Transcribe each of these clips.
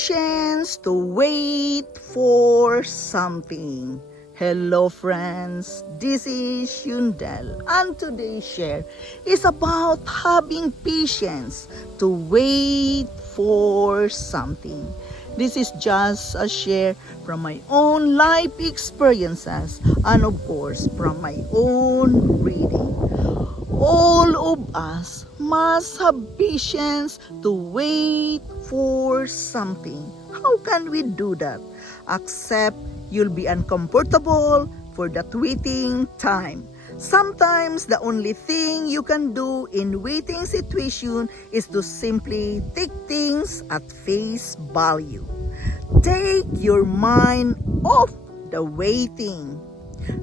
patience to wait for something. Hello friends, this is Yundel, and today's share is about having patience to wait for something. This is just a share from my own life experiences and of course from my own reading. All of us must have patience to wait for something. How can we do that? Except you'll be uncomfortable for that waiting time. Sometimes the only thing you can do in waiting situation is to simply take things at face value. Take your mind off the waiting.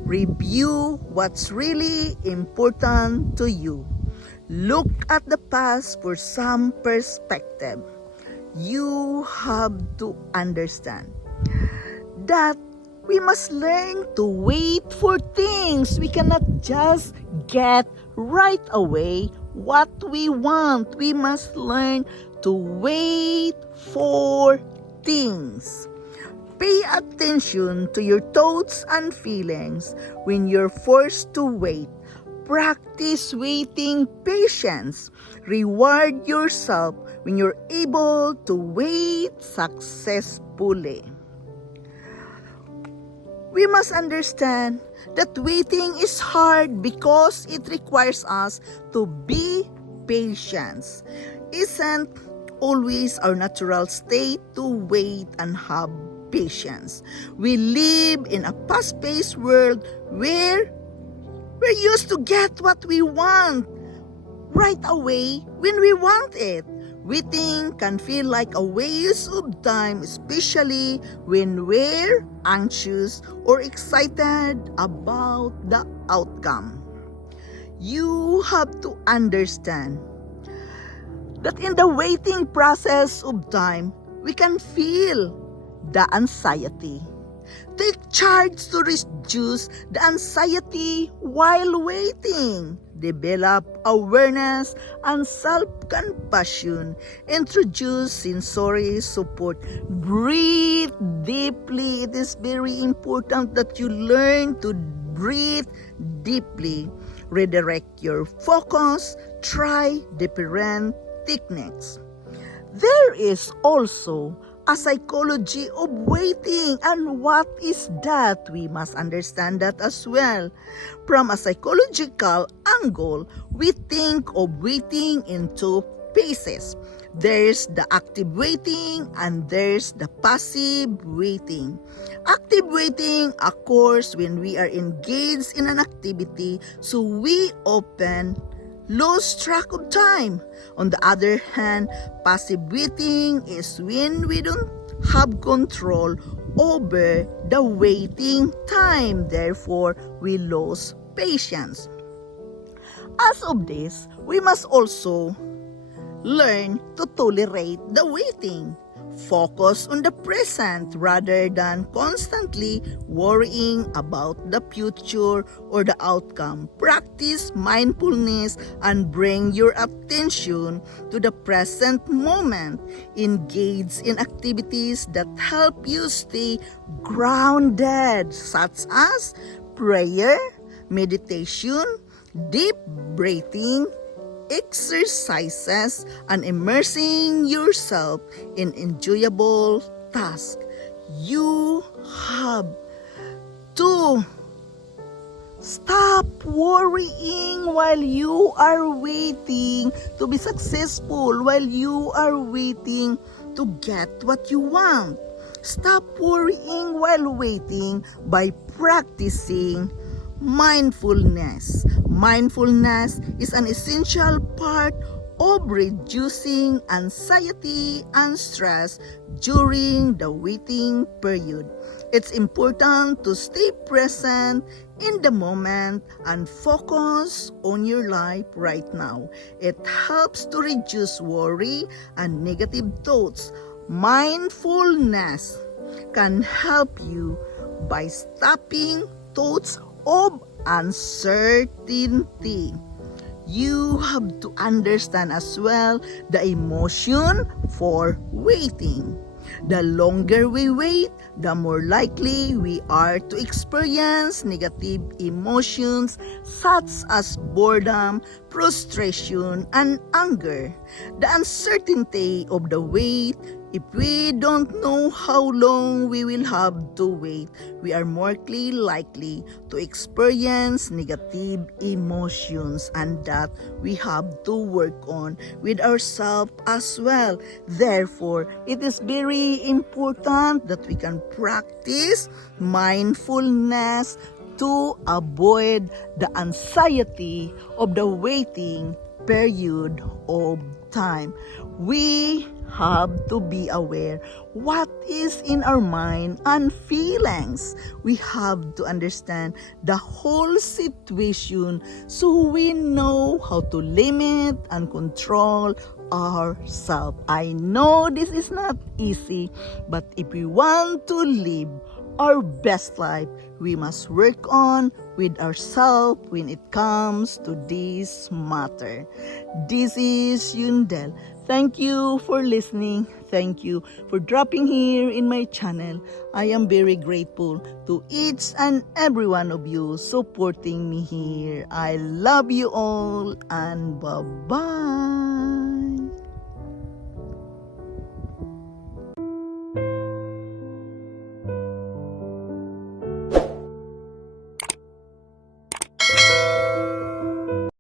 Review what's really important to you. Look at the past for some perspective. You have to understand that we must learn to wait for things. We cannot just get right away what we want. We must learn to wait for things. Pay attention to your thoughts and feelings when you're forced to wait. Practice waiting patience. Reward yourself when you're able to wait successfully. We must understand that waiting is hard because it requires us to be patient. Isn't always our natural state to wait and have patience. We live in a fast-paced world where we're used to get what we want right away when we want it. Waiting can feel like a waste of time, especially when we're anxious or excited about the outcome. You have to understand that in the waiting process of time, we can feel the anxiety. Take charge to reduce the anxiety while waiting. Develop awareness and self-compassion. Introduce sensory support. Breathe deeply. It is very important that you learn to breathe deeply. Redirect your focus. Try different techniques. There is also a psychology of waiting, and what is that? We must understand that as well. From a psychological angle, we think of waiting in two phases. There's the active waiting and there's the passive waiting. Active waiting occurs when we are engaged in an activity, so we often lose track of time. On the other hand, passive waiting is when we don't have control over the waiting time. Therefore, we lose patience. As of this, we must also learn to tolerate the waiting. Focus on the present rather than constantly worrying about the future or the outcome. Practice mindfulness and bring your attention to the present moment. Engage in activities that help you stay grounded, such as prayer, meditation, deep breathing, exercises, and immersing yourself in enjoyable tasks. You have to stop worrying while you are waiting to be successful, while you are waiting to get what you want. Stop worrying while waiting by practicing mindfulness. Mindfulness is an essential part of reducing anxiety and stress during the waiting period. It's important to stay present in the moment and focus on your life right now. It helps to reduce worry and negative thoughts. Mindfulness can help you by stopping thoughts of uncertainty. You have to understand as well the emotion for waiting. The longer we wait, the more likely we are to experience negative emotions such as boredom, frustration, and anger. The uncertainty of the wait, if we don't know how long we will have to wait, we are more likely to experience negative emotions, and that we have to work on with ourselves as well. Therefore, it is very important that we can practice mindfulness to avoid the anxiety of the waiting period of time. We have to be aware what is in our mind and feelings. We have to understand the whole situation so we know how to limit and control ourselves. I know this is not easy, but if we want to live our best life, we must work on with ourselves when it comes to this matter. This is Yundel. Thank you for listening. Thank you for dropping here in my channel. I am very grateful to each and every one of you supporting me here. I love you all and bye-bye.